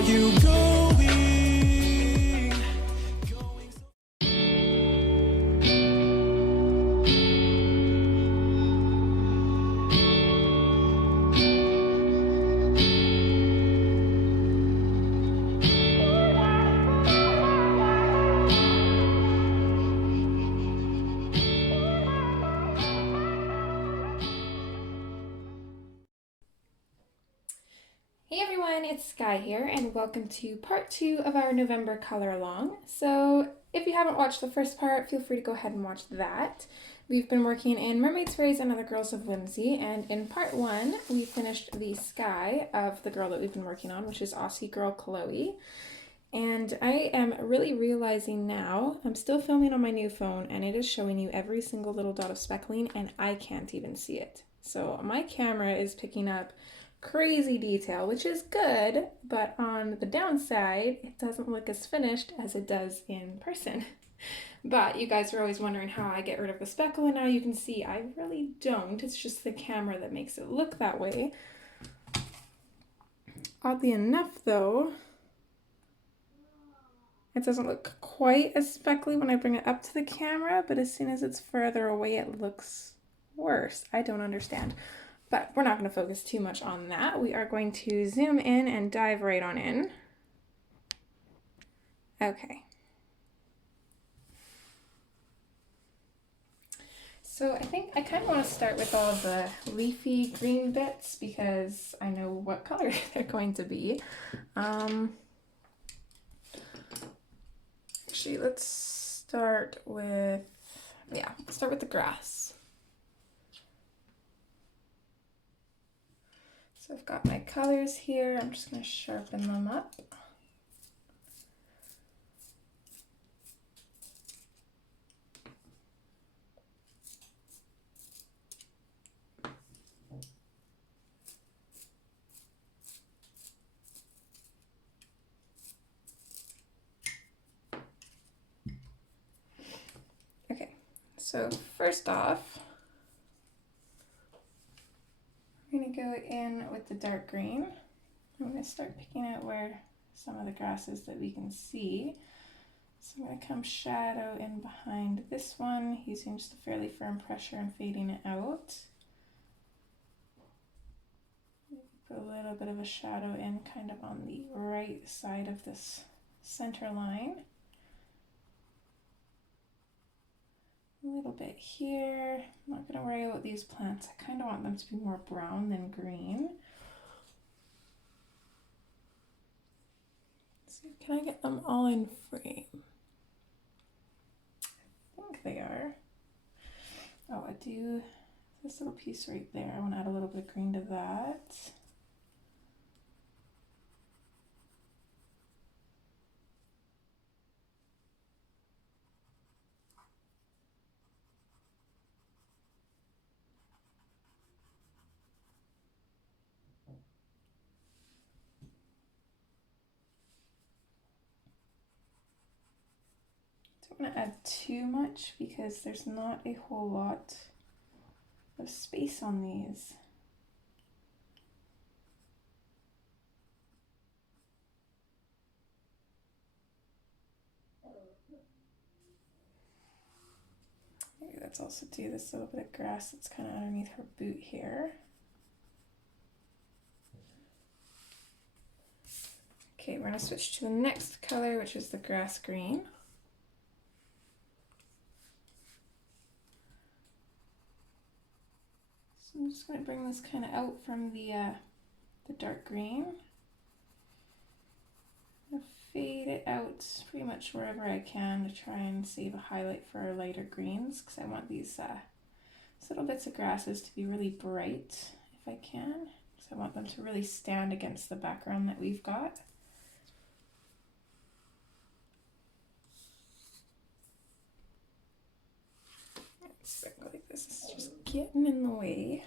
are you going? Hey everyone, it's Skyee here, and welcome to part 2 of our November color along. So if you haven't watched the first part, feel free to go ahead and watch that. We've been working in Mermaids, Fairies, and Other Girls of Whimsy, and in part 1, we finished the sky of the girl that we've been working on, which is Aussie Girl Chloe. And I am really realizing now, I'm still filming on my new phone, and it is showing you every single little dot of speckling, and I can't even see it. So my camera is picking up crazy detail, which is good, but on the downside, it doesn't look as finished as it does in person. But you guys are always wondering how I get rid of the speckle, and now you can see I really don't. It's just the camera that makes it look that way. Oddly enough, though, it doesn't look quite as speckly when I bring it up to the camera, but as soon as it's further away, it looks worse. I don't understand. But we're not going to focus too much on that. We are going to zoom in and dive right on in. Okay. So I think I kind of want to start with all the leafy green bits because I know what color they're going to be. Actually, let's start with, let's start with the grass. So I've got my colors here. I'm just going to sharpen them up. Okay, so first off, I'm going to go in with the dark green. I'm going to start picking out where some of the grass is that we can see. So I'm going to come shadow in behind this one, using just a fairly firm pressure and fading it out. Put a little bit of a shadow in kind of on the right side of this center line. A little bit here. I'm not going to worry about these plants. I kind of want them to be more brown than green. Let's see, can I get them all in frame? I think they are. Oh, I do this little piece right there. I want to add a little bit of green to that. Don't want to add too much because there's not a whole lot of space on these. Maybe let's also do this little bit of grass that's kind of underneath her boot here. Okay, we're going to switch to the next color, which is the grass green. So I'm just going to bring this kind of out from the dark green. I'm going to fade it out pretty much wherever I can to try and save a highlight for our lighter greens, because I want these little bits of grasses to be really bright if I can. So I want them to really stand against the background that we've got. Sprinkle like this, it's just getting in the way.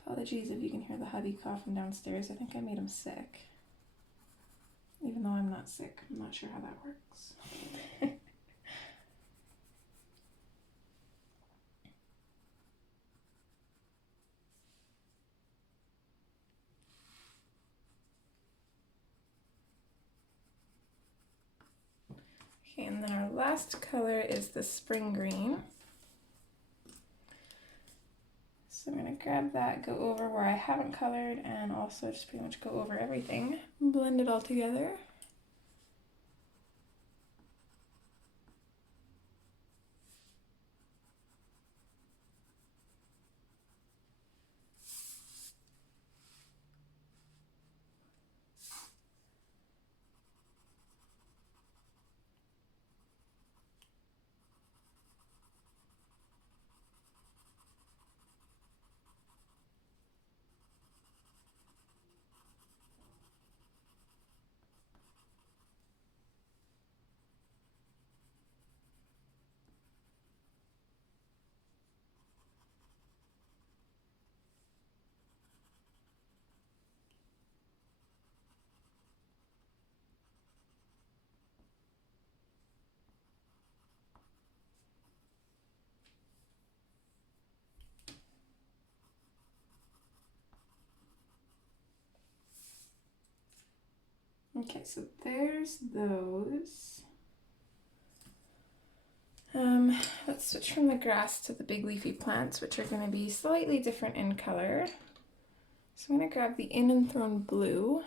Apologies if you can hear the hubby coughing downstairs. I think I made him sick. Even though I'm not sick, I'm not sure how that works. Okay, and then our last color is the spring green. So I'm going to grab that, go over where I haven't colored, and also just pretty much go over everything, blend it all together. Okay, so there's those. Let's switch from the grass to the big leafy plants, which are going to be slightly different in color. So I'm going to grab the In and Thrown blue.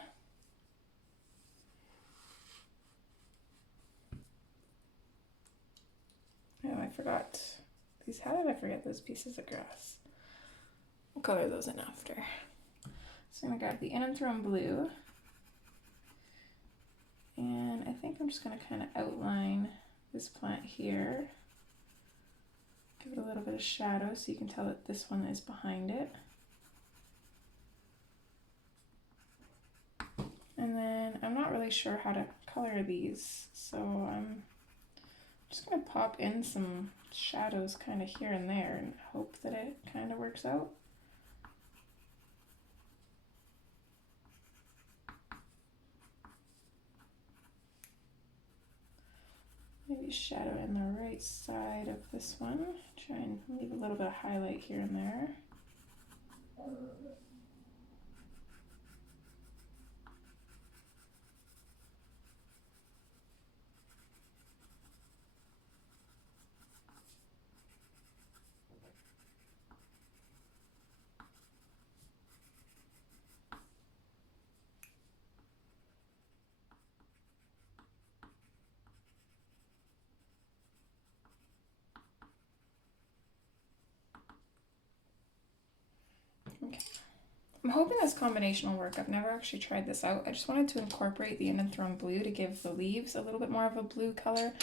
Oh, I forgot these. How did I forget those pieces of grass? We'll color those in after. So I'm going to grab the In and Thrown blue. And I think I'm just going to kind of outline this plant here. Give it a little bit of shadow so you can tell that this one is behind it. And then I'm not really sure how to color these, so I'm just going to pop in some shadows kind of here and there and hope that it kind of works out. Maybe shadow in the right side of this one. Try and leave a little bit of highlight here and there. Okay. I'm hoping this combination will work. I've never actually tried this out. I just wanted to incorporate the In and Thrown blue to give the leaves a little bit more of a blue color,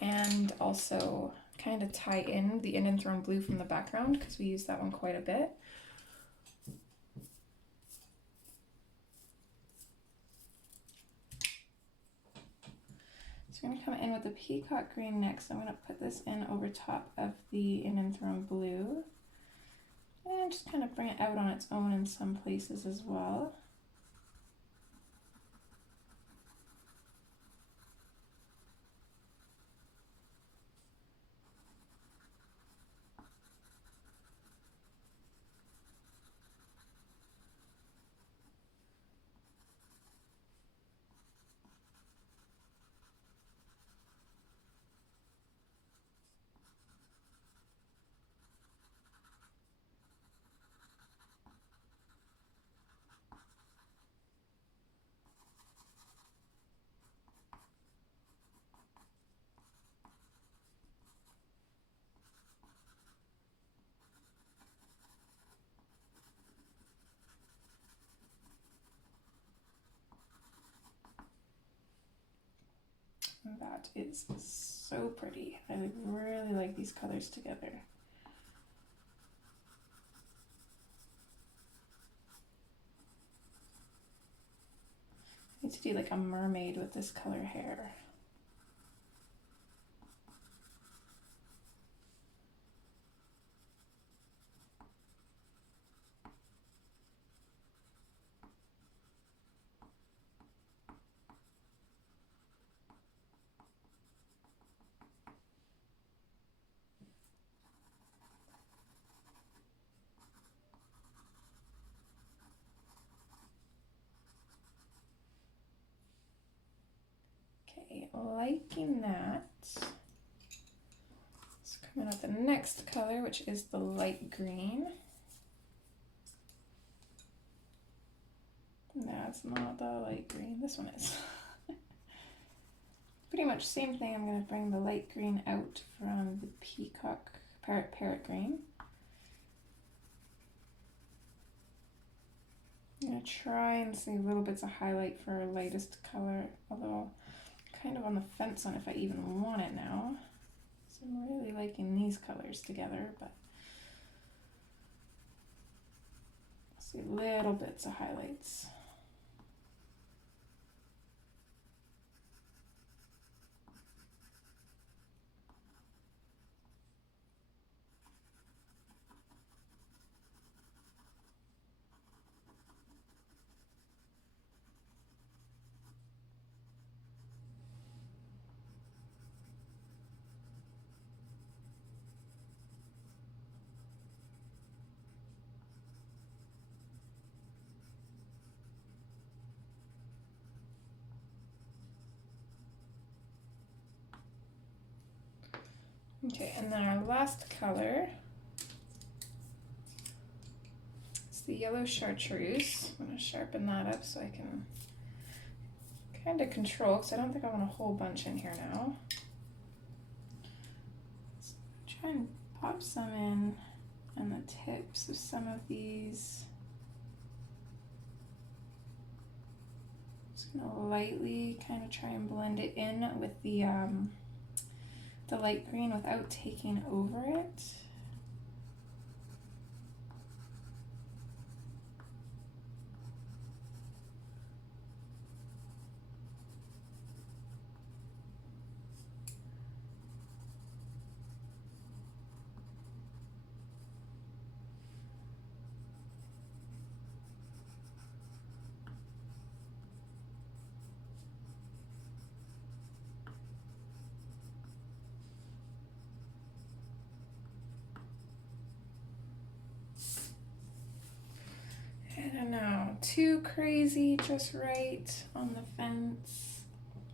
and also kind of tie in the In and Thrown blue from the background because we use that one quite a bit. So I'm going to come in with the peacock green next. I'm going to put this in over top of the In and Thrown blue. And just kind of bring it out on its own in some places as well. That is so pretty. I really like these colors together. I need to do like a mermaid with this color hair. Okay, liking that. So coming out the next color, which is the light green. No, it's not the light green. This one is. Pretty much same thing. I'm going to bring the light green out from the peacock parrot green. I'm going to try and see little bits of highlight for our lightest color, although I'm kind of on the fence on if I even want it now. So I'm really liking these colors together, but I'll see little bits of highlights. Okay, and then our last color is the yellow chartreuse. I'm going to sharpen that up so I can kind of control, because I don't think I want a whole bunch in here now. So try and pop some in on the tips of some of these. Just going to lightly kind of try and blend it in with the light green without taking over it. I don't know, too crazy, just right on the fence.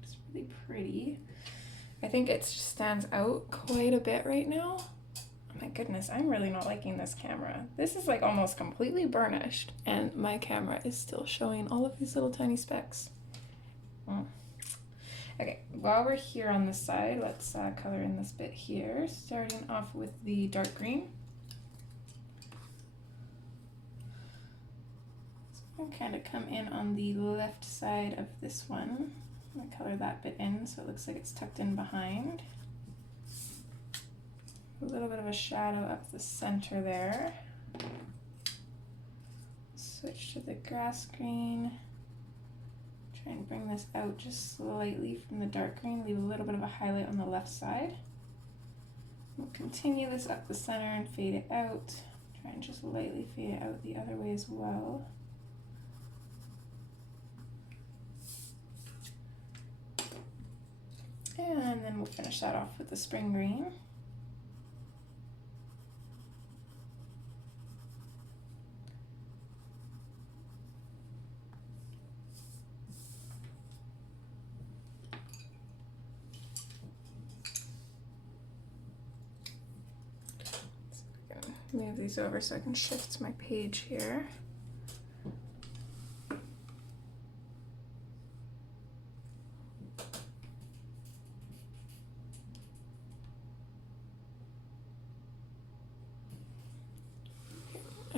It's really pretty. I think it just stands out quite a bit right now. Oh my goodness, I'm really not liking this camera. This is like almost completely burnished, and my camera is still showing all of these little tiny specks. Okay, while we're here on this side, let's color in this bit here, starting off with the dark green. I'll kind of come in on the left side of this one. I'm going to color that bit in so it looks like it's tucked in behind. A little bit of a shadow up the center there. Switch to the grass green. Try and bring this out just slightly from the dark green. Leave a little bit of a highlight on the left side. We'll continue this up the center and fade it out. Try and just lightly fade it out the other way as well. And then we'll finish that off with the spring green. Move these over so I can shift my page here.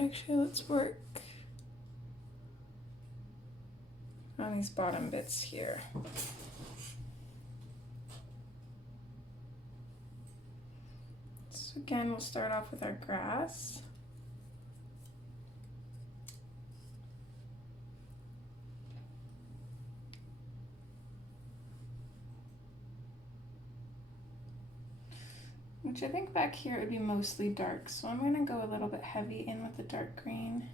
Actually, let's work on these bottom bits here. So again, we'll start off with our grass. Which I think back here it would be mostly dark, so I'm going to go a little bit heavy in with the dark green.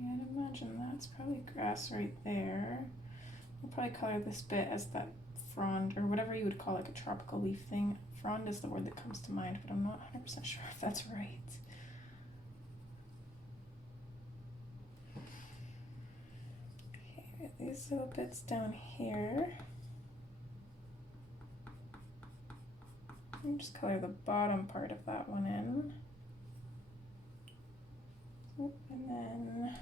Yeah, I'd imagine that's probably grass right there. I'll probably color this bit as that frond, or whatever you would call like a tropical leaf thing. Frond is the word that comes to mind, but I'm not 100% sure if that's right. Okay, these little bits down here. And just color the bottom part of that one in. And then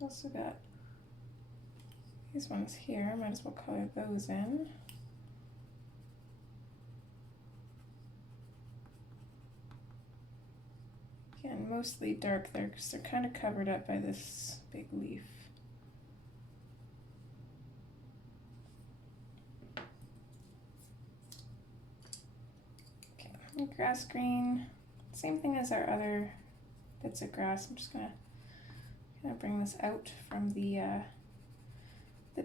also got these ones here, might as well color those in. Again, mostly dark there because they're kind of covered up by this big leaf. Okay, grass green, same thing as our other bits of grass. I'm just gonna bring this out from the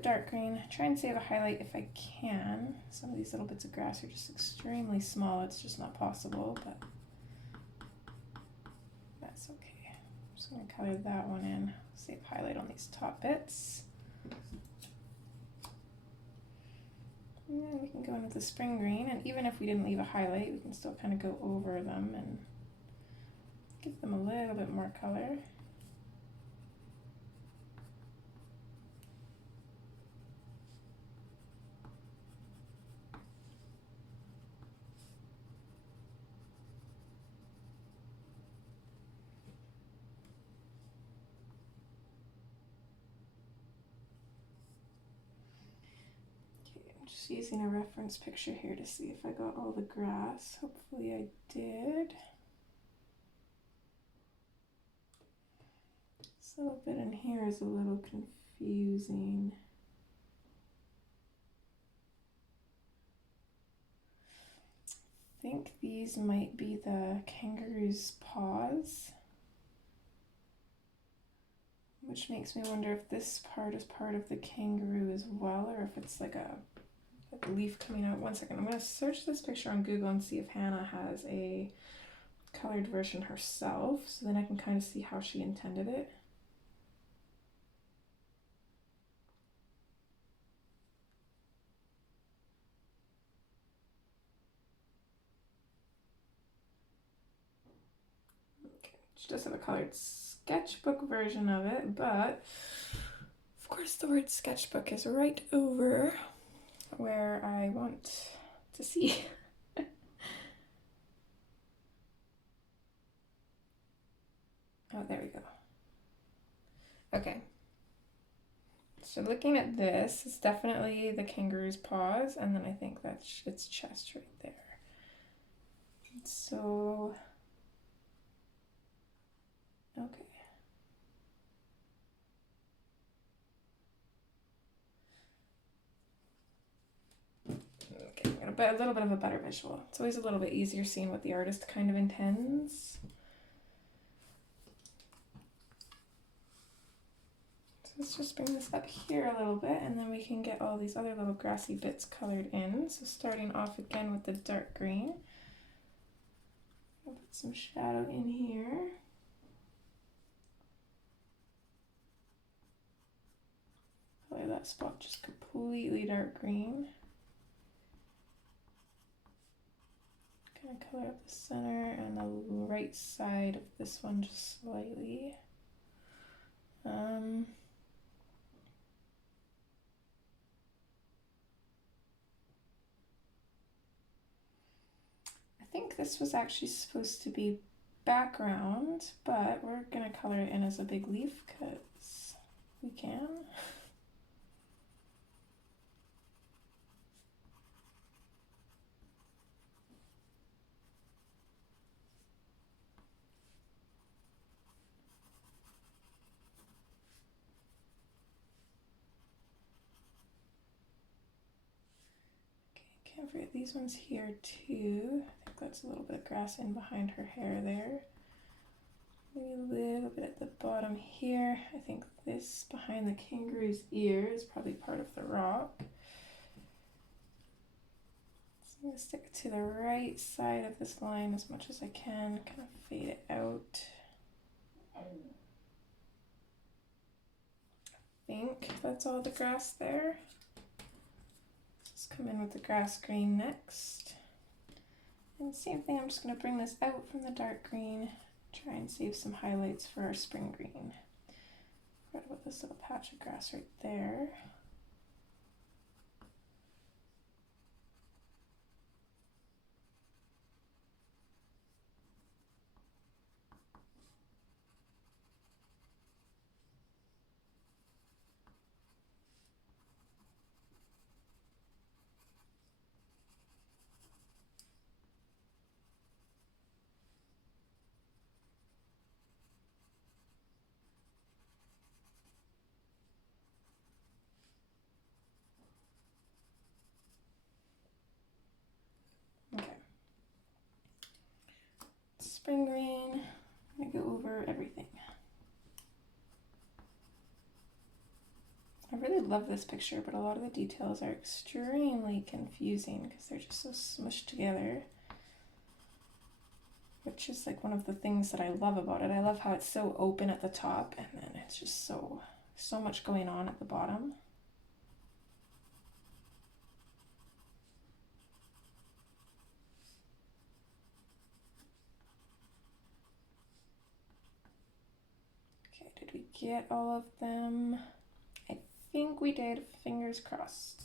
dark green. Try and save a highlight if I can. Some of these little bits of grass are just extremely small. It's just not possible, but that's okay. I'm just going to color that one in. Save highlight on these top bits. And then we can go into the spring green, and even if we didn't leave a highlight, we can still kind of go over them and give them a little bit more color. Just using a reference picture here to see if I got all the grass. Hopefully I did. This little bit in here is a little confusing. I think these might be the kangaroo's paws, which makes me wonder if this part is part of the kangaroo as well, or if it's like a leaf coming out. One second, I'm going to search this picture on Google and see if Hannah has a colored version herself, so then I can kind of see how she intended it. Okay, she does have a colored sketchbook version of it, but of course the word sketchbook is right over where I want to see. Oh, there we go. Okay. So looking at this, it's definitely the kangaroo's paws, and then I think that's its chest right there. So, okay. Okay, I'm gonna a little bit of a better visual. It's always a little bit easier seeing what the artist kind of intends. So let's just bring this up here a little bit, and then we can get all these other little grassy bits colored in. So starting off again with the dark green. I'll put some shadow in here. Color that spot just completely dark green. Kind of color up the center and the right side of this one just slightly. I think this was actually supposed to be background, but we're gonna color it in as a big leaf because we can. Can't forget these ones here too. I think that's a little bit of grass in behind her hair there. Maybe a little bit at the bottom here. I think this behind the kangaroo's ear is probably part of the rock. So I'm going to stick it to the right side of this line as much as I can, kind of fade it out. think that's all the grass there. Let's come in with the grass green next. And same thing, I'm just going to bring this out from the dark green, try and save some highlights for our spring green. Forgot about this little patch of grass right there. Okay. Spring green, I'm going to go over everything. I really love this picture, but a lot of the details are extremely confusing because they're just so smushed together. Which is like one of the things that I love about it. I love how it's so open at the top and then it's just so much going on at the bottom. Okay, did we get all of them? I think we did, fingers crossed.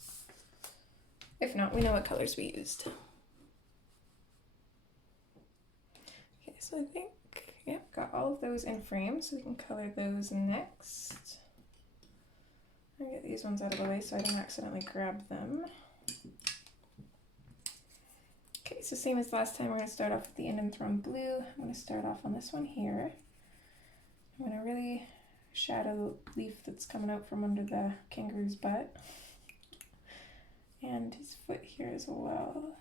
If not, we know what colors we used. Okay, so I think, yeah, got all of those in frame, so we can color those next. I'll get these ones out of the way so I don't accidentally grab them. Okay, so same as last time, we're going to start off with the Indian Throne Blue. I'm going to start off on this one here. I'm going to really shadow the leaf that's coming out from under the kangaroo's butt. And his foot here as well.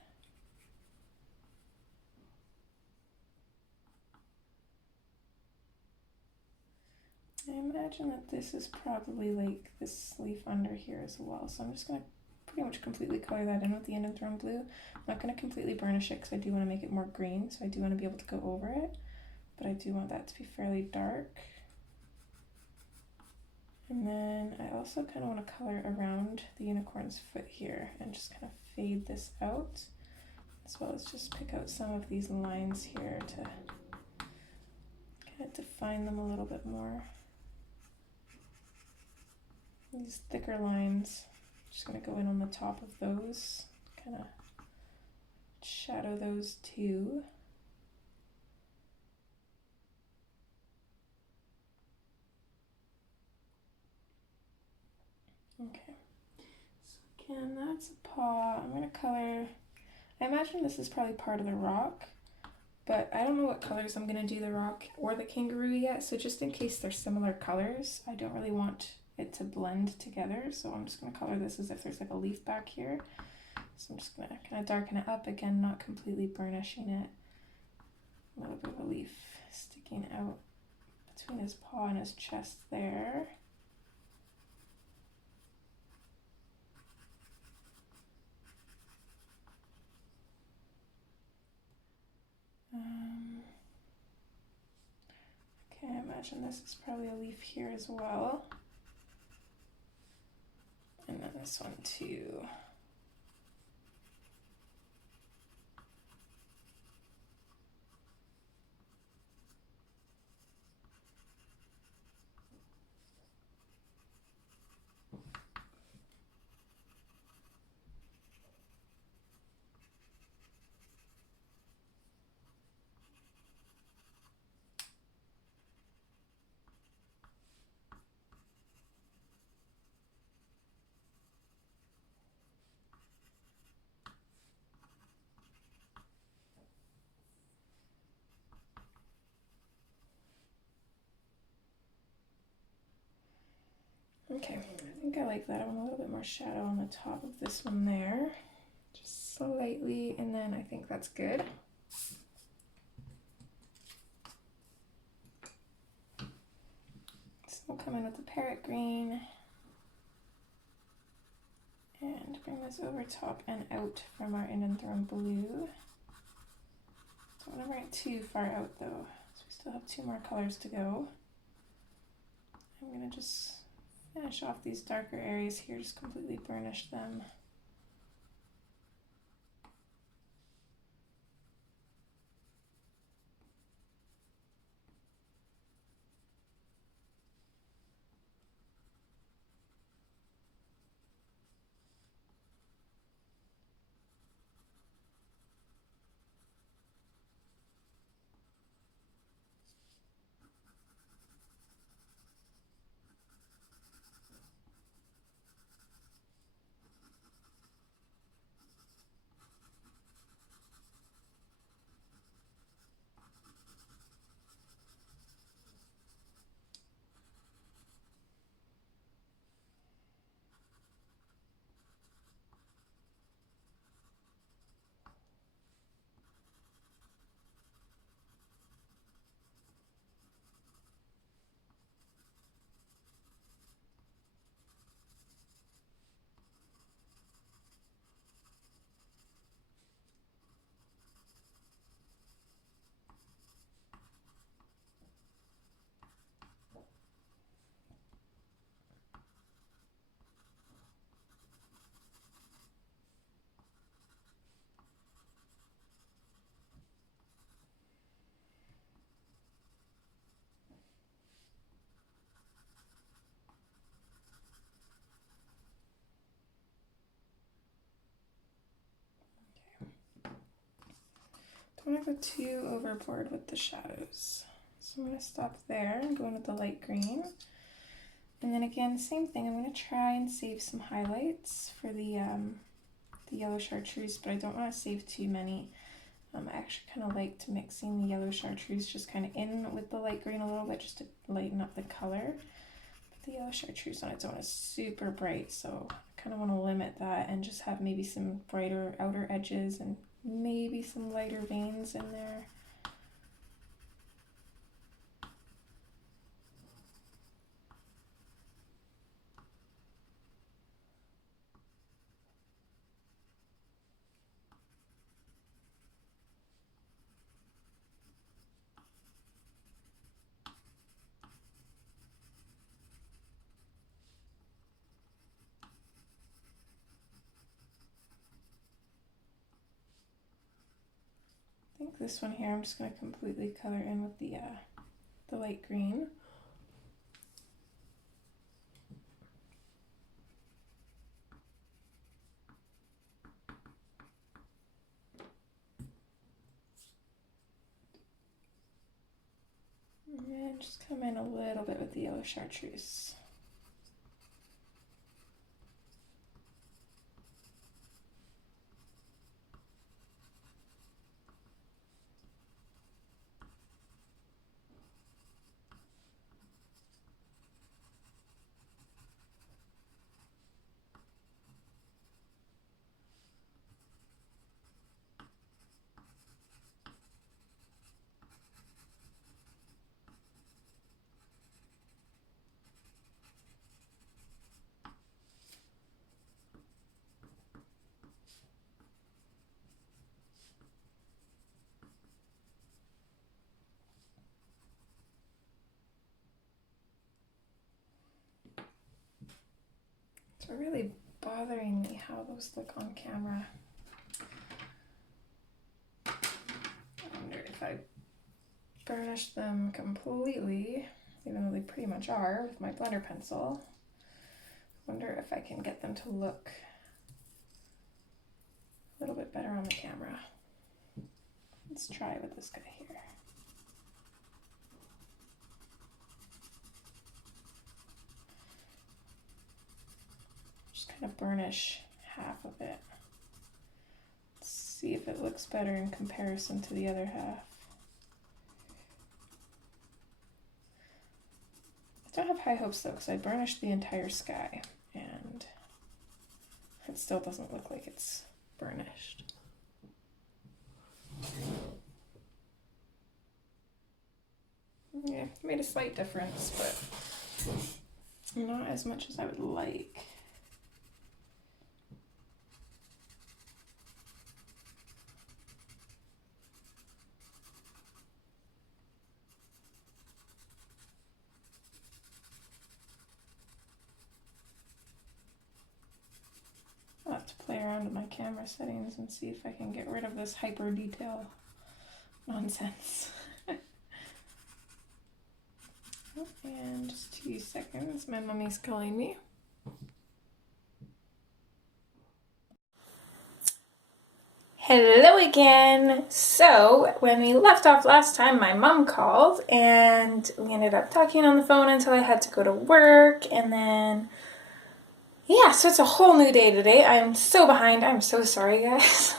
I imagine that this is probably like this leaf under here as well. So I'm just going to pretty much completely color that in with the Indian Throne Blue. I'm not going to completely burnish it because I do want to make it more green. So I do want to be able to go over it. But I do want that to be fairly dark. And then I also kind of want to color around the unicorn's foot here and just kind of fade this out, as well as just pick out some of these lines here to kind of define them a little bit more. These thicker lines, just going to go in on the top of those, kind of shadow those too. Okay, so again, that's a paw. I'm going to color, I imagine this is probably part of the rock, but I don't know what colors I'm going to do the rock or the kangaroo yet, so just in case they're similar colors, I don't really want it to blend together, so I'm just going to color this as if there's like a leaf back here. So I'm just going to kind of darken it up, again, not completely burnishing it. A little bit of a leaf sticking out between his paw and his chest there. Okay, I imagine this is probably a leaf here as well. And then this one too. Okay, I think I like that. I want a little bit more shadow on the top of this one there. Just slightly, and then I think that's good. So we'll come in with the parrot green and bring this over top and out from our Indian Throne Blue. Don't want to bring it too far out though, so we still have two more colors to go. I'm going to just finish off these darker areas here, just completely burnish them. Don't want to go too overboard with the shadows. So I'm going to stop there and go in with the light green. And then again, same thing, I'm going to try and save some highlights for the yellow chartreuse, but I don't want to save too many. I actually kind of liked mixing the yellow chartreuse just kind of in with the light green a little bit just to lighten up the color. But the yellow chartreuse on its own is super bright, so I kind of want to limit that and just have maybe some brighter outer edges and maybe some lighter veins in there. I think this one here I'm just going to completely color in with the light green. And just come in a little bit with the yellow chartreuse. It's really bothering me how those look on camera. I wonder if I burnish them completely, even though they pretty much are, with my blender pencil. I wonder if I can get them to look a little bit better on the camera. Let's try with this guy here. Just kind of burnish half of it. Let's see if it looks better in comparison to the other half. I don't have high hopes though, because I burnished the entire sky and it still doesn't look like it's burnished. Yeah, made a slight difference, but not as much as I would like. around in my camera settings and see if I can get rid of this hyper detail nonsense. And just 2 seconds, my mummy's calling me. Hello again! So, when we left off last time, my mom called and we ended up talking on the phone until I had to go to work, and then yeah, so it's a whole new day today. I'm so behind. I'm so sorry, guys.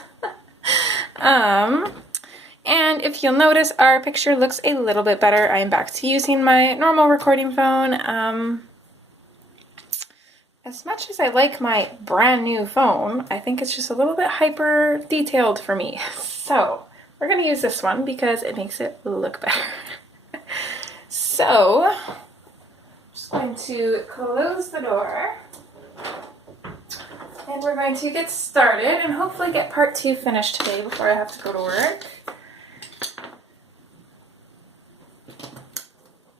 And if you'll notice, our picture looks a little bit better. I'm back to using my normal recording phone. As much as I like my brand new phone, I think it's just a little bit hyper detailed for me. So we're gonna use this one because it makes it look better. So I'm just going to close the door and we're going to get started and hopefully get part 2 finished today before I have to go to work.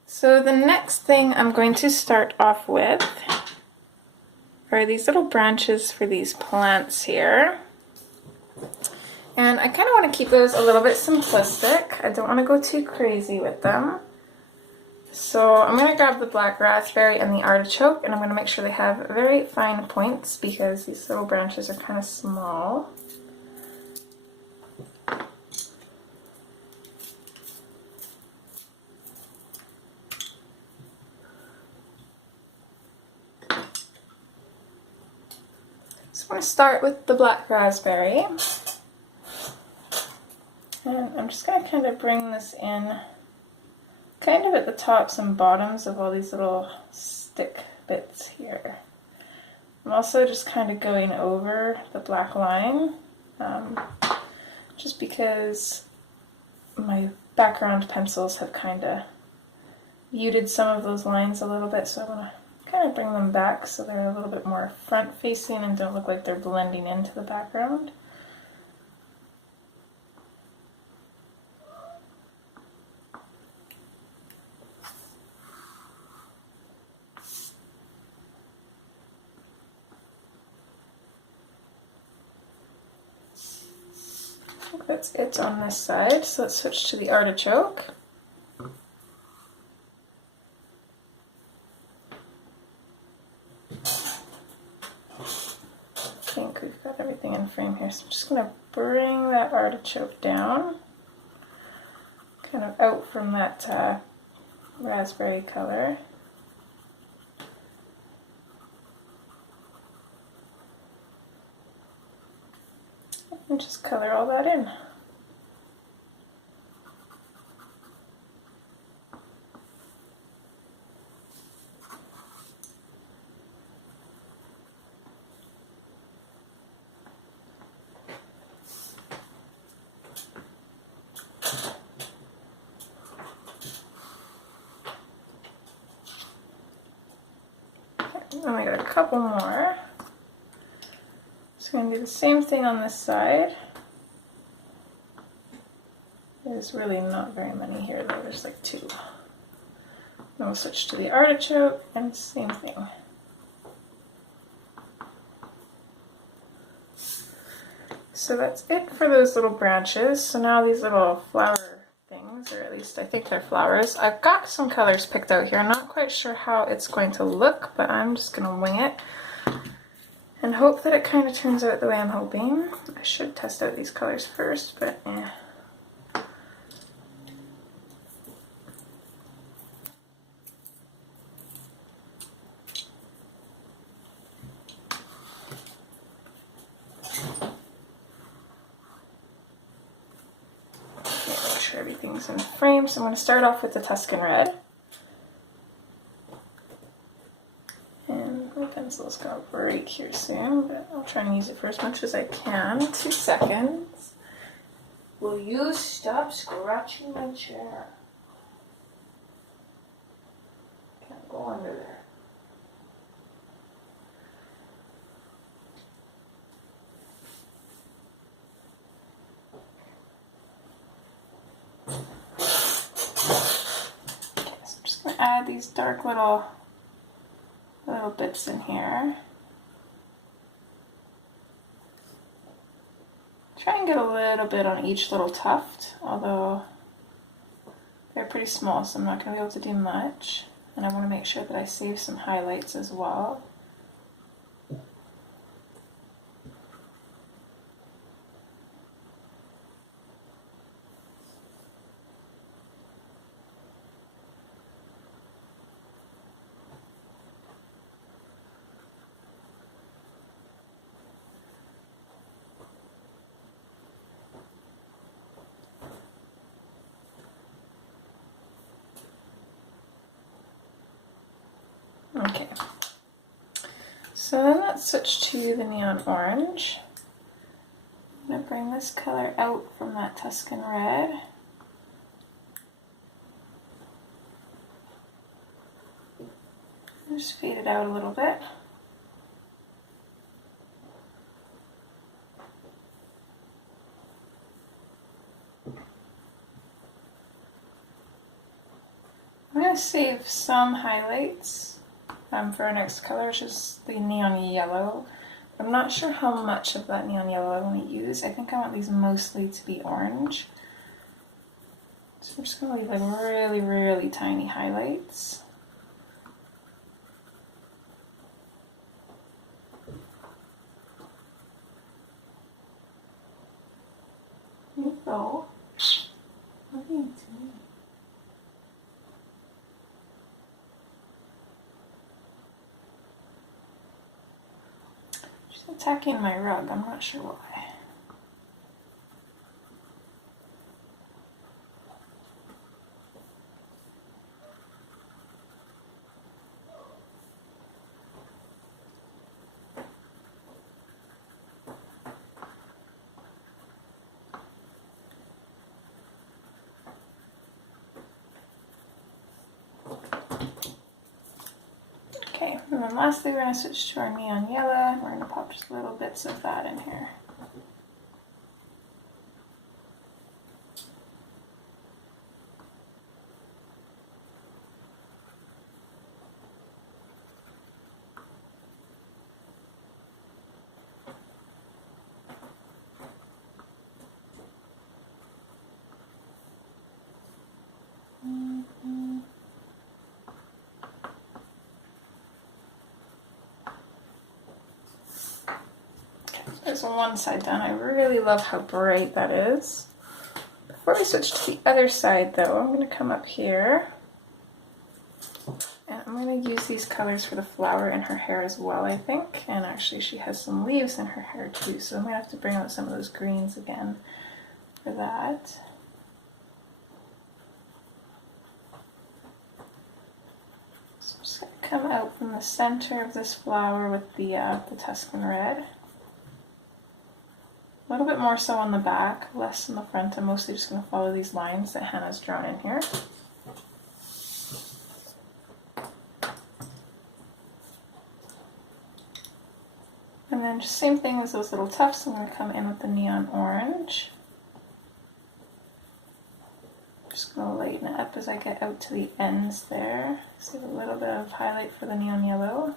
So the next thing I'm going to start off with are these little branches for these plants here. And I kind of want to keep those a little bit simplistic. I don't want to go too crazy with them. So I'm going to grab the black raspberry and the artichoke, and I'm going to make sure they have very fine points because these little branches are kind of small. So I'm going to start with the black raspberry. And I'm just going to kind of bring this in kind of at the tops and bottoms of all these little stick bits here. I'm also just kind of going over the black line, just because my background pencils have kind of muted some of those lines a little bit, so I want to kind of bring them back so they're a little bit more front facing and don't look like they're blending into the background. That's it on this side, so let's switch to the artichoke. I think we've got everything in frame here, so I'm just going to bring that artichoke down, kind of out from that raspberry color. And just color all that in. And I got a couple more. Just going to do the same thing on this side. There's really not very many here though, there's like 2. Then we'll switch to the artichoke and same thing. So that's it for those little branches. So now these little flower things, or at least I think they're flowers. I've got some colors picked out here. I'm not quite sure how it's going to look, but I'm just going to wing it and hope that it kind of turns out the way I'm hoping. I should test out these colors first, but eh. Everything's in frame, so I'm going to start off with the Tuscan Red. And my pencil's going to break here soon, but I'll try and use it for as much as I can. 2 seconds. Will you stop scratching my chair? Can't go under there. Add these dark little bits in here. Try and get a little bit on each little tuft, although they're pretty small, so I'm not going to be able to do much. And I want to make sure that I save some highlights as well. Okay, so then let's switch to the neon orange. I'm going to bring this color out from that Tuscan red. Just fade it out a little bit. I'm going to save some highlights for our next color, which is the neon yellow. I'm not sure how much of that neon yellow I want to use. I think I want these mostly to be orange. So I'm just going to leave like really, really tiny highlights. Here you go. What are you doing? Attacking my rug, I'm not sure why. Okay, and then lastly we're going to switch to our neon yellow, and we're going to pop just little bits of that in here. There's one side done. I really love how bright that is. Before we switch to the other side though, I'm going to come up here and I'm going to use these colors for the flower in her hair as well, I think. And actually she has some leaves in her hair too, so I'm going to have to bring out some of those greens again for that. So I'm just going to come out from the center of this flower with the Tuscan red. A little bit more so on the back, less in the front. I'm mostly just going to follow these lines that Hannah's drawn in here. And then just same thing as those little tufts, I'm going to come in with the neon orange. Just going to lighten it up as I get out to the ends there. Save a little bit of highlight for the neon yellow.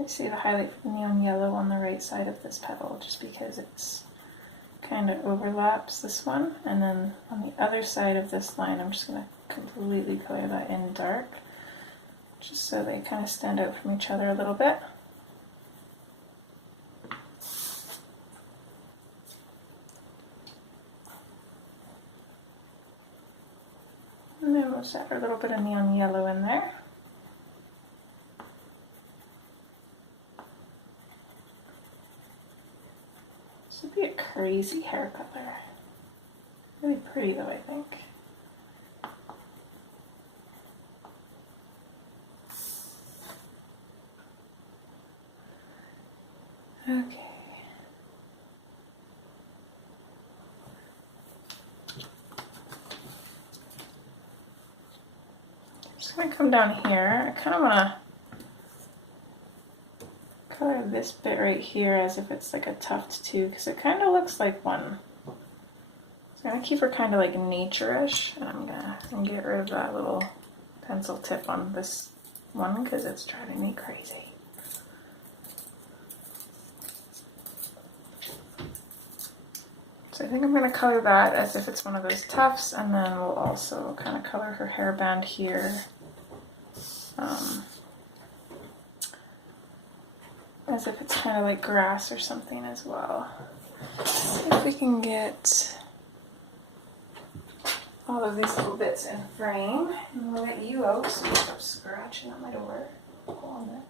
I see the highlight for the neon yellow on the right side of this petal just because it's kind of overlaps this one, and then on the other side of this line I'm just going to completely color that in dark just so they kind of stand out from each other a little bit. And then we'll set a little bit of neon yellow in there. This would be a crazy hair color. Really pretty though, I think. Okay. Just gonna come down here. I kind of want to color this bit right here as if it's like a tuft too, because it kind of looks like one. So I'm going to keep her kind of like nature-ish, and I'm going to get rid of that little pencil tip on this One, because it's driving me crazy. So I think I'm going to color that as if it's one of those tufts, and then we'll also kind of color her hairband here. As if it's kind of like grass or something as well. See if we can get all of these little bits in frame. And we'll let you out so you stop scratching at my door. Go on there.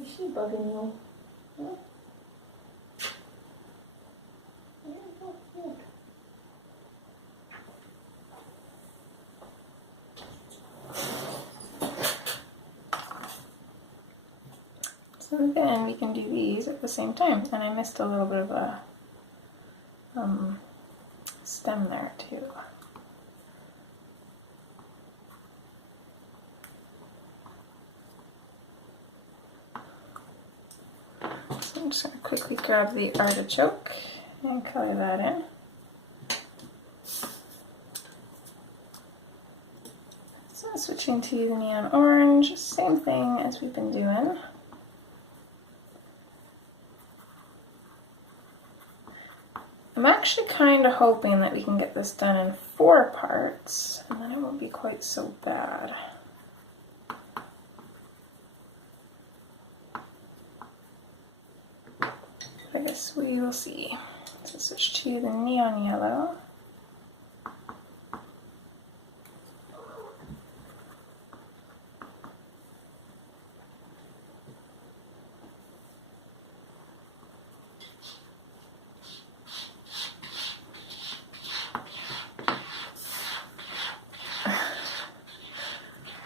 Is she bugging you? Huh? Yeah, good. So then we can do these at the same time. And I missed a little bit of a stem there too. So I'm just going to quickly grab the artichoke and color that in. So switching to the neon orange, same thing as we've been doing. I'm actually kind of hoping that we can get this done in 4 parts, and then it won't be quite so bad. I guess we will see. So switch to the neon yellow.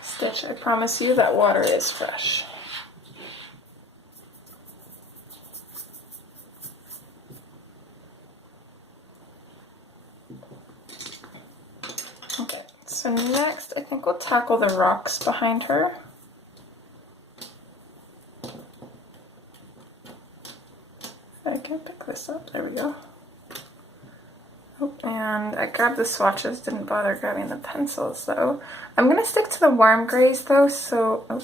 Stitch, I promise you that water is fresh. Okay, so next I think we'll tackle the rocks behind her. I can pick this up, there we go. Oh, and I grabbed the swatches, didn't bother grabbing the pencils though. I'm going to stick to the warm grays though, so... Oh.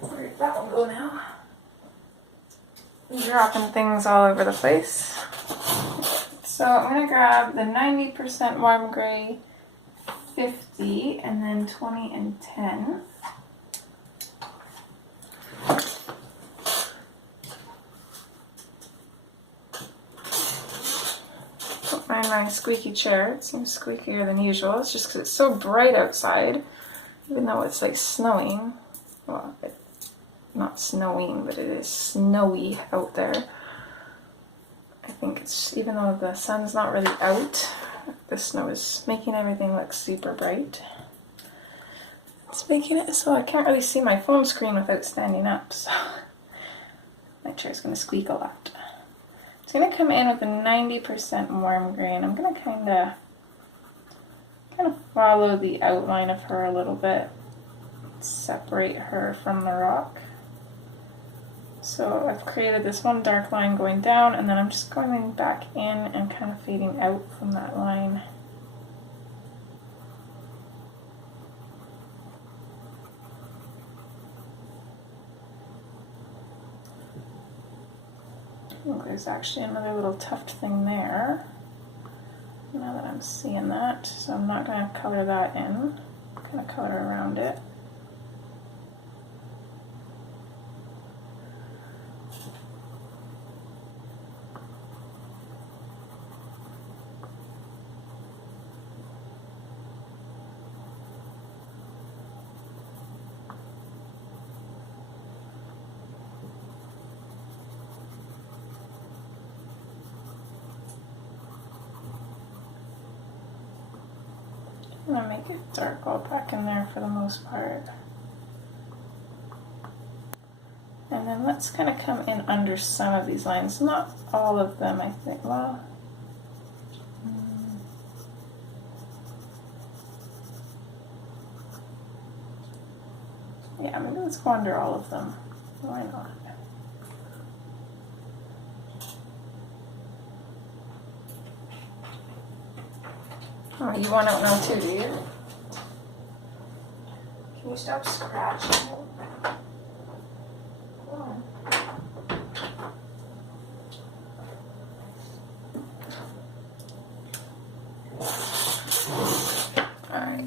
Where did that one go now? Dropping things all over the place. So I'm going to grab the 90% warm gray, 50, and then 20 and 10. Don't mind my squeaky chair. It seems squeakier than usual. It's just because it's so bright outside, even though it's like snowing. Well, not snowing, but it is snowy out there. I think it's, even though the sun's not really out, the snow is making everything look super bright. It's making it so I can't really see my phone screen without standing up, so my chair's going to squeak a lot. It's going to come in with a 90% warm gray, and I'm going to kind of follow the outline of her a little bit, separate her from the rock. So I've created this one dark line going down, and then I'm just going back in and kind of fading out from that line. Oh, there's actually another little tuft thing there, now that I'm seeing that, so I'm not going to color that in. I'm going to color around it. I'm going to make it dark all back in there for the most part. And then let's kind of come in under some of these lines. Not all of them, I think. Well, yeah, maybe let's go under all of them. Why not? Oh, you want out now too, do you? Can you stop scratching? Come on. Alright.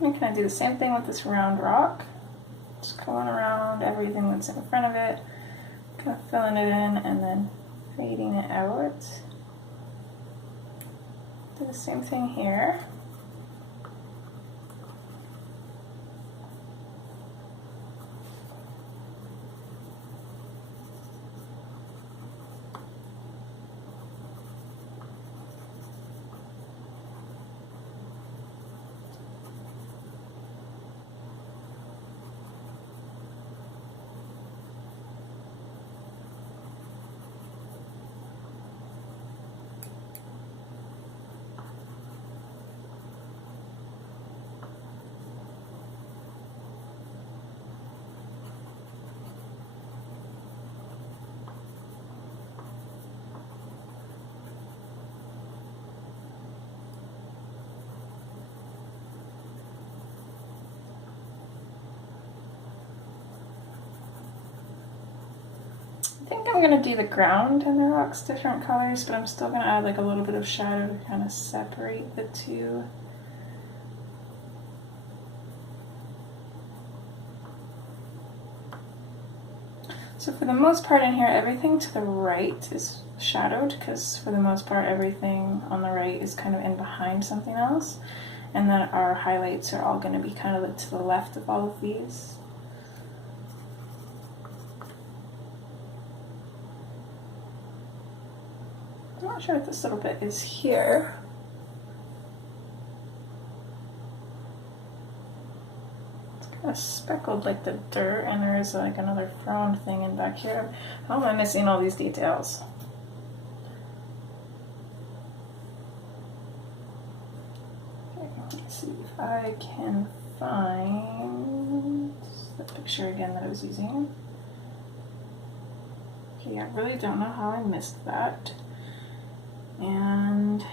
I'm going to do the same thing with this round rock. Just going around everything that's in front of it, kind of filling it in and then fading it out. Do the same thing here. I think I'm going to do the ground and the rocks different colors, but I'm still going to add like a little bit of shadow to kind of separate the two. So for the most part in here, everything to the right is shadowed because for the most part everything on the right is kind of in behind something else. And then our highlights are all going to be kind of to the left of all of these. I'm not sure what this little bit is here. It's kind of speckled like the dirt, and there is like another frown thing in back here. How am I missing all these details? Okay, let's see if I can find the picture again that I was using. Okay, I really don't know how I missed that. And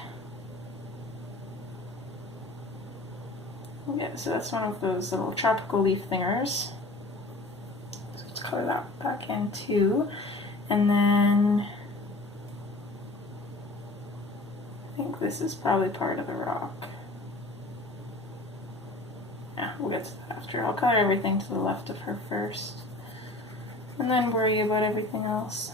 yeah, so that's one of those little tropical leaf thingers. So let's color that back in too. And then I think this is probably part of the rock. Yeah, we'll get to that after. I'll color everything to the left of her first, and then worry about everything else.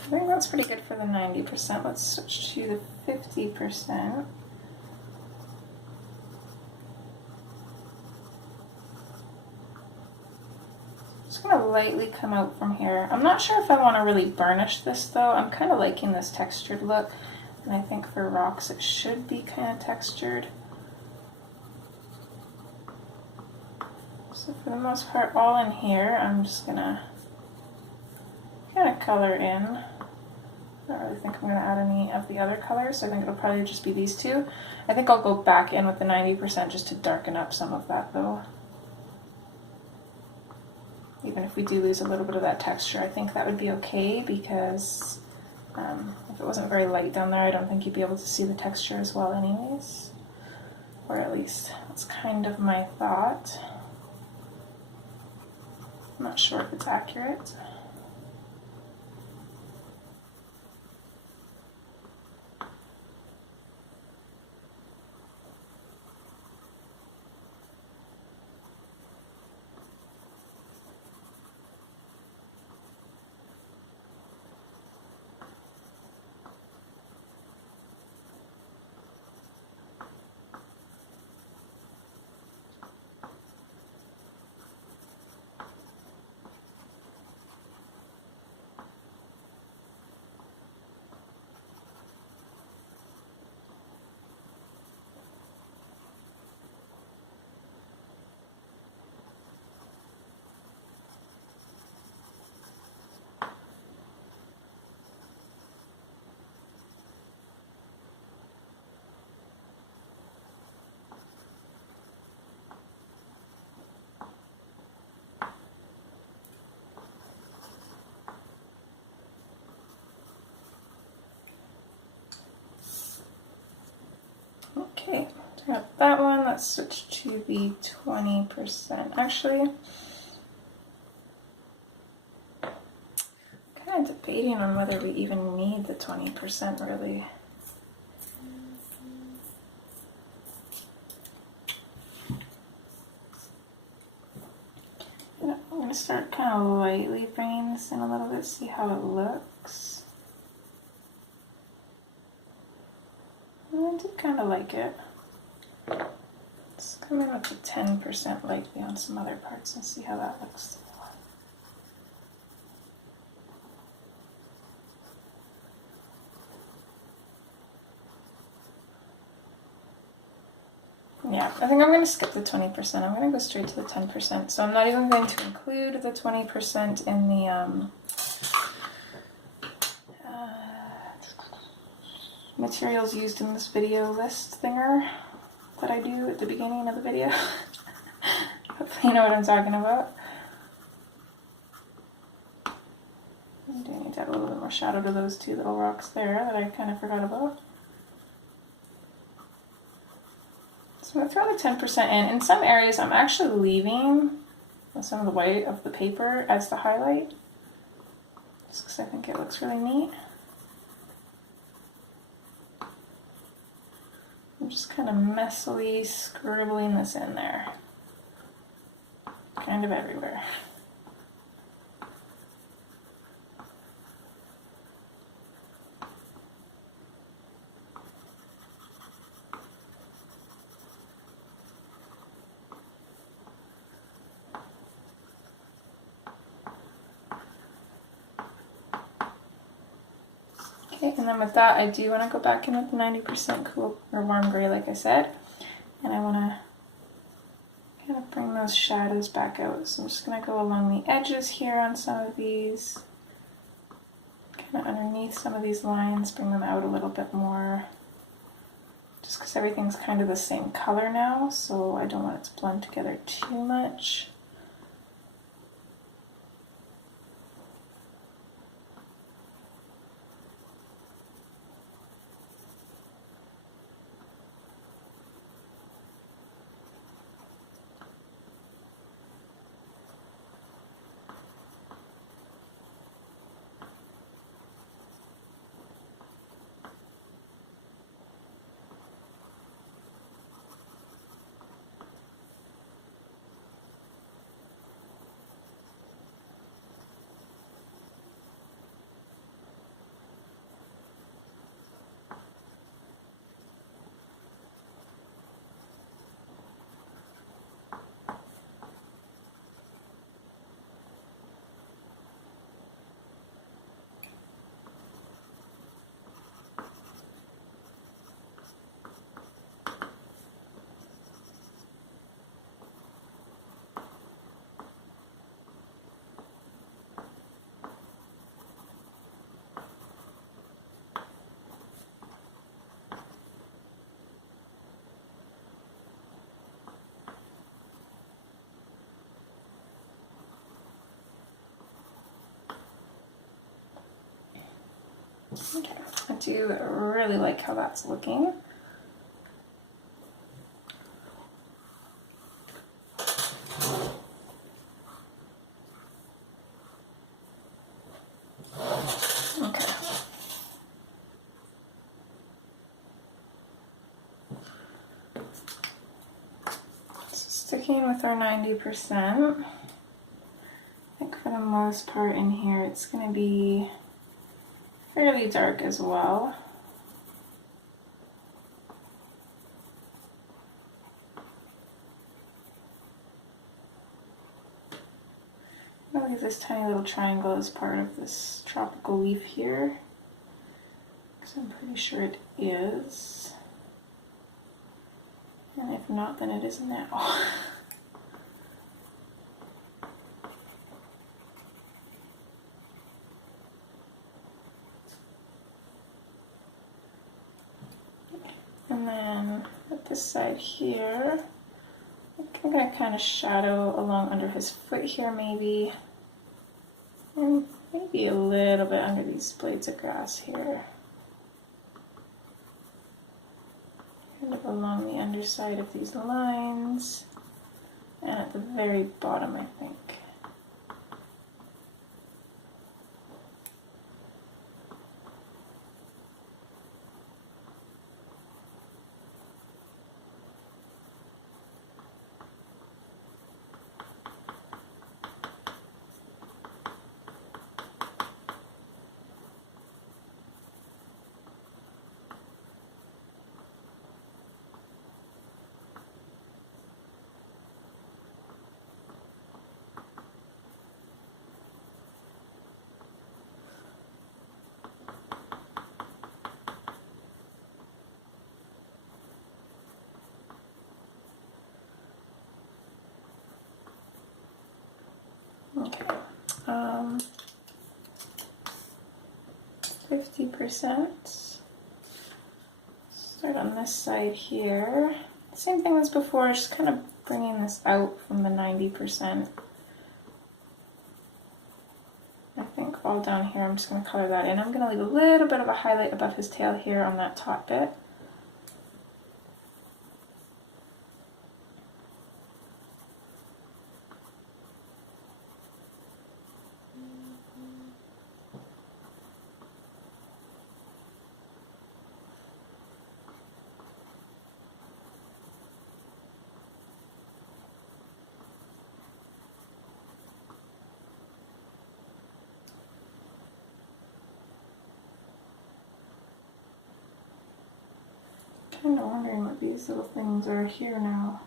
I think that's pretty good for the 90%. Let's switch to the 50%. Just going to lightly come out from here. I'm not sure if I want to really burnish this though. I'm kind of liking this textured look, and I think for rocks it should be kind of textured. So for the most part, all in here, I'm just going to kind of color in. I don't really think I'm going to add any of the other colors, so I think it'll probably just be these two. I think I'll go back in with the 90% just to darken up some of that though. Even if we do lose a little bit of that texture, I think that would be okay, because if it wasn't very light down there, I don't think you'd be able to see the texture as well anyways. Or at least that's kind of my thought. I'm not sure if it's accurate. Got that one. Let's switch to the 20%. Actually, I'm kind of debating on whether we even need the 20% really. I'm going to start kind of lightly bringing this in a little bit, see how it looks. I do kind of like it. Let's come in up to 10% lightly on some other parts and see how that looks. Yeah, I think I'm going to skip the 20%. I'm going to go straight to the 10%. So I'm not even going to include the 20% in the materials used in this video list thinger that I do at the beginning of the video. Hopefully you know what I'm talking about. I do need to add a little bit more shadow to those two little rocks there that I kind of forgot about. So I'm going to throw the 10% in. In some areas I'm actually leaving some of the white of the paper as the highlight, just because I think it looks really neat. I'm just kind of messily scribbling this in there, kind of everywhere. Okay, and then with that, I do want to go back in with 90% cool or warm gray, like I said, and I want to kind of bring those shadows back out. So I'm just going to go along the edges here on some of these, kind of underneath some of these lines, bring them out a little bit more, just because everything's kind of the same color now, so I don't want it to blend together too much. Okay, I do really like how that's looking. Okay. So sticking with our 90%, I think for the most part in here it's going to be fairly dark as well. I'm going to leave this tiny little triangle as part of this tropical leaf here, because I'm pretty sure it is. And if not, then it is now. And then at this side here, I'm going to kind of shadow along under his foot here maybe, and maybe a little bit under these blades of grass here. Kind of along the under underside of these lines and at the very bottom, I think. Okay, 50%. Start on this side here. Same thing as before, just kind of bringing this out from the 90%. I think all down here, I'm just going to color that in. I'm going to leave a little bit of a highlight above his tail here on that top bit. Kind of wondering what these little things are here now.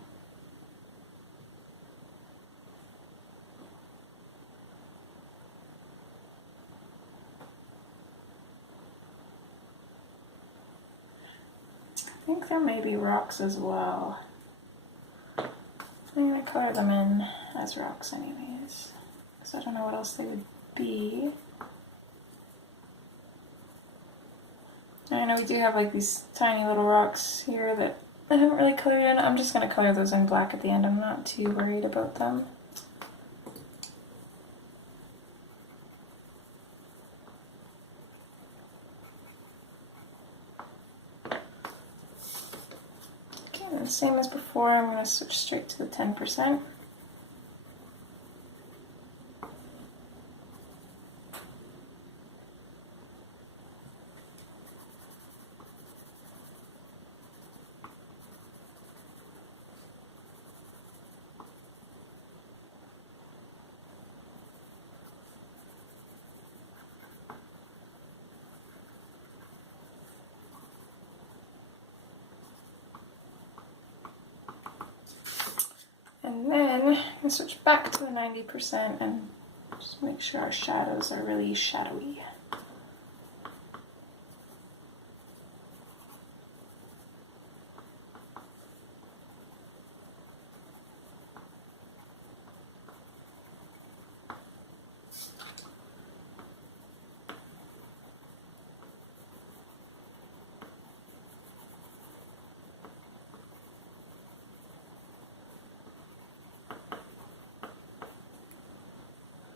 I think there may be rocks as well. I'm going to color them in as rocks anyways, because I don't know what else they would be. I know we do have like these tiny little rocks here that I haven't really colored in. I'm just going to color those in black at the end. I'm not too worried about them. Okay, and same as before, I'm going to switch straight to the 10%. And then I'm going to switch back to the 90% and just make sure our shadows are really shadowy.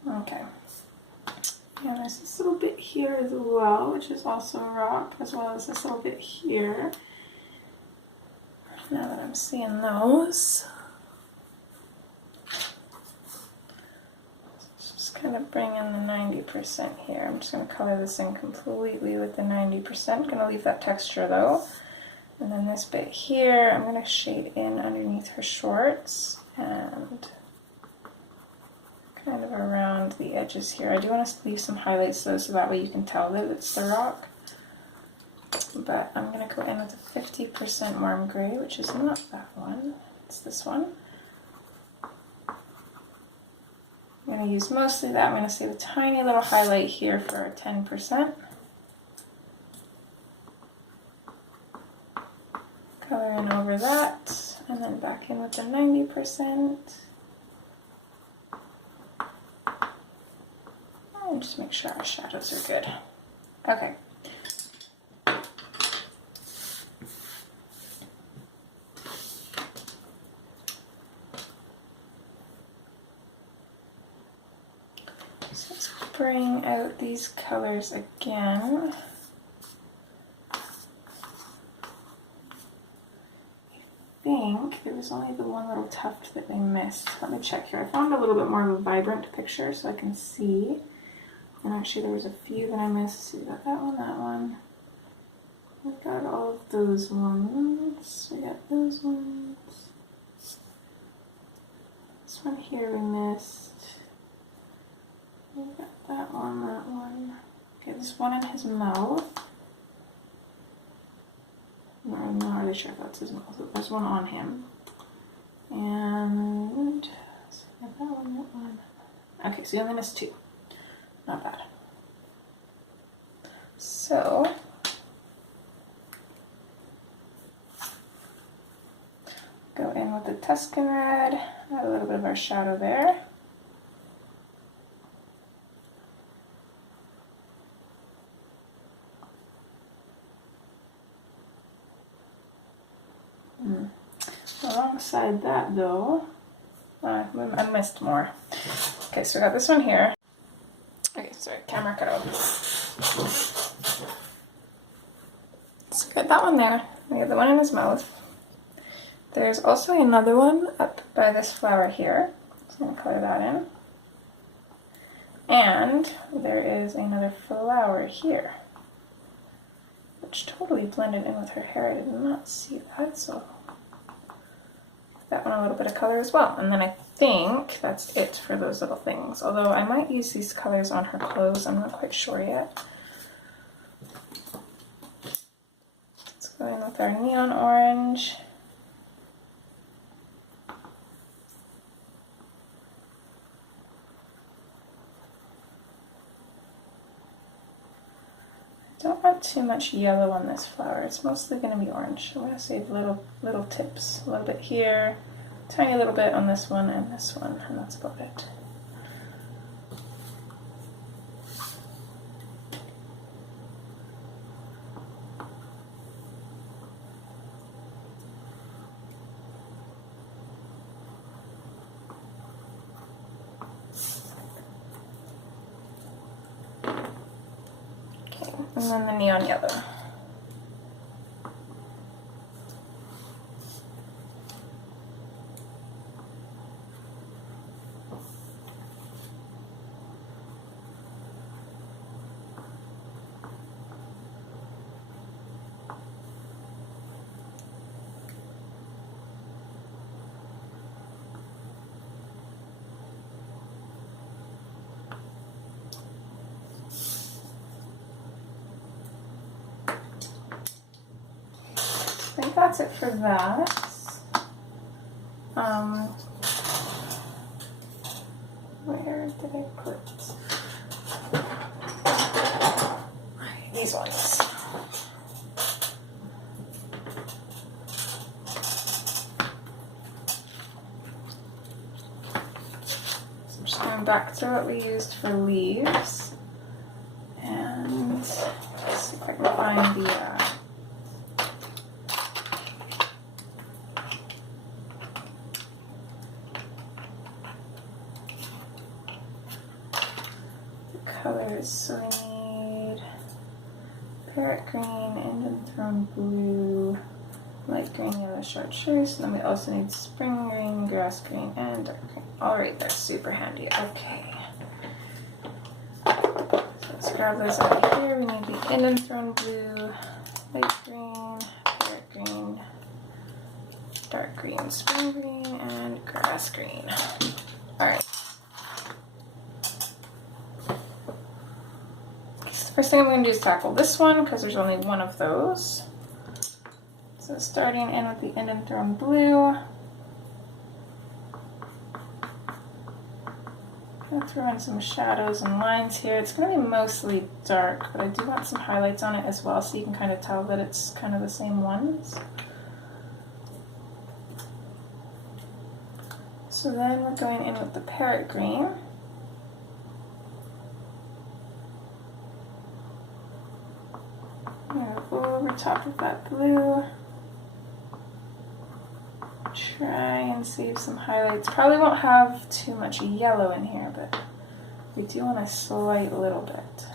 Okay, and there's this little bit here as well, which is also a rock, as well as this little bit here. Now that I'm seeing those, just kind of bring in the 90% here. I'm just going to color this in completely with the 90%. Going to leave that texture though. And then this bit here, I'm going to shade in underneath her shorts and kind of around the edges here. I do want to leave some highlights though, so that way you can tell that it's the rock. But I'm going to go in with a 50% warm gray, which is not that one, it's this one. I'm going to use mostly that. I'm going to save a tiny little highlight here for a 10%. Color in over that, and then back in with the 90%. And just make sure our shadows are good. Okay. So let's bring out these colors again. I think there was only the one little tuft that they missed. Let me check here. I found a little bit more of a vibrant picture so I can see. And actually there was a few that I missed. So we got that one. We got all of those ones. We got those ones. This one here we missed. We got that one. Okay, this one in his mouth. I'm not really sure if that's his mouth. There's one on him. And so we got that one. Okay, so we only missed 2. Not bad. So go in with the Tuscan Red, add a little bit of our shadow there. Alongside that though, I missed more. Okay, so we got this one here. Okay, sorry, camera cut out. So we got that one there. We got the one in his mouth. There's also another one up by this flower here. So I'm going to color that in. And there is another flower here, which totally blended in with her hair. I did not see that, so that one a little bit of color as well. And then I think that's it for those little things. Although I might use these colors on her clothes, I'm not quite sure yet. Let's go in with our neon orange. Don't want too much yellow on this flower. It's mostly going to be orange. I'm going to save little tips. A little bit here, tiny little bit on this one and this one, and that's about it. And then the neon yellow. I think that's it for that. Where did I put these ones? So I'm just going back to what we used for leaves, and see if I can find the colors. So we need parrot green, Indian throne blue, light green, yellow chartreuse, and then we also need spring green, grass green, and dark green. Alright, that's super handy. Okay. So let's grab those out of here. We need the Indian throne blue, light green, parrot green, dark green, spring green, and grass green. Alright. First thing I'm going to do is tackle this one because there's only one of those. So starting in with the Indian throne blue. I'm going to throw in some shadows and lines here. It's going to be mostly dark, but I do want some highlights on it as well so you can kind of tell that it's kind of the same ones. So then we're going in with the parrot green. I'm going to go over top of that blue, try and save some highlights. Probably won't have too much yellow in here, but we do want a slight little bit.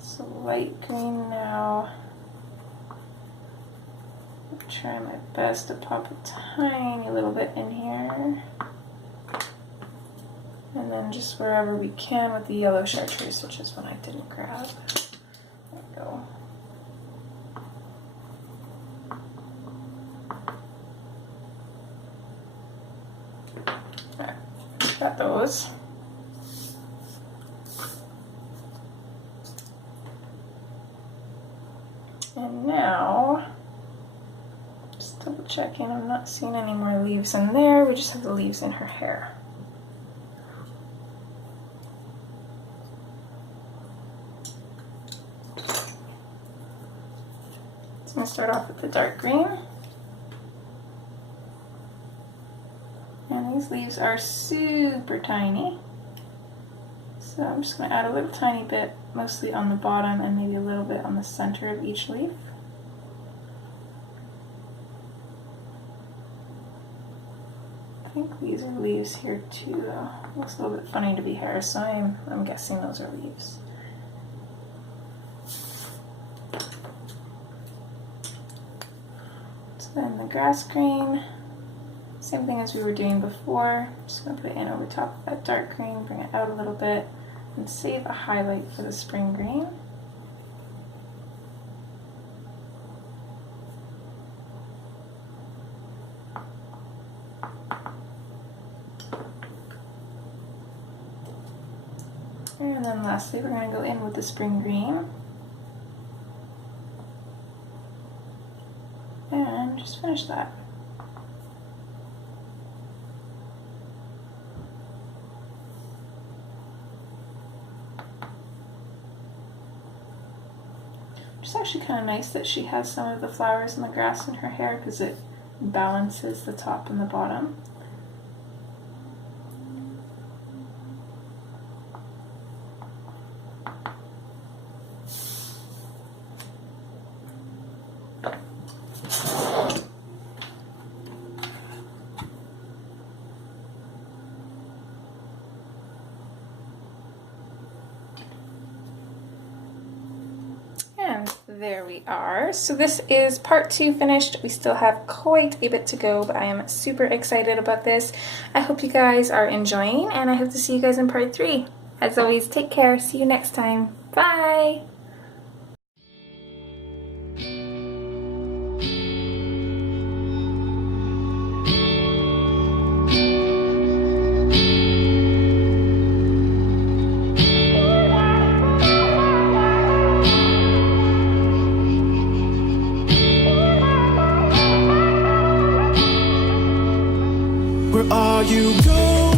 So light green now. Try my best to pop a tiny little bit in here. And then just wherever we can with the yellow chartreuse, which is one I didn't grab. There we go. Alright, got those. And now, just double checking, I'm not seeing any more leaves in there, we just have the leaves in her hair. So I'm going to start off with the dark green. And these leaves are super tiny. So I'm just going to add a little tiny bit, mostly on the bottom and maybe a little bit on the center of each leaf. I think these are leaves here too though. Looks a little bit funny to be hair, so I'm guessing those are leaves. So then the grass green, same thing as we were doing before. Just going to put it in over top of that dark green, bring it out a little bit, and save a highlight for the spring green. And then lastly, we're going to go in with the spring green. And just finish that. It's actually kind of nice that she has some of the flowers and the grass in her hair because it balances the top and the bottom. And there we are. So this is part 2 finished. We still have quite a bit to go, but I am super excited about this. I hope you guys are enjoying, and I hope to see you guys in part 3. As always, take care. See you next time. Bye! Where are you going?